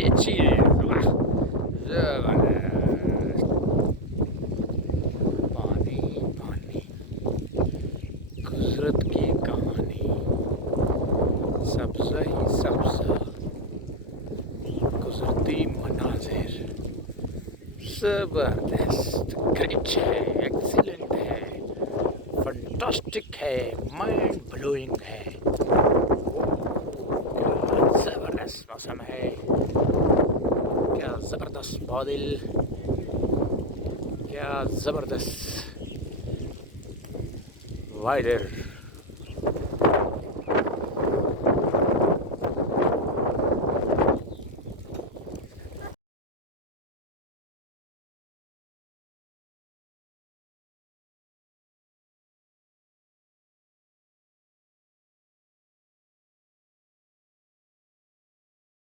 बड़ी अच्छी है। वाह जबरदस्त। पानी पानी कुदरत की कहानी, सब्ज़ा ही सब्ज़ा गुजरती मनाजिर, ज़बरदस्त, ग्रेट है, एक्सीलेंट है, फंटास्टिक है, माइंड ब्लोइंग है। क्या ज़बरदस्त मौसम है, क्या ज़बरदस्त बादल, क्या ज़बरदस्त वेदर।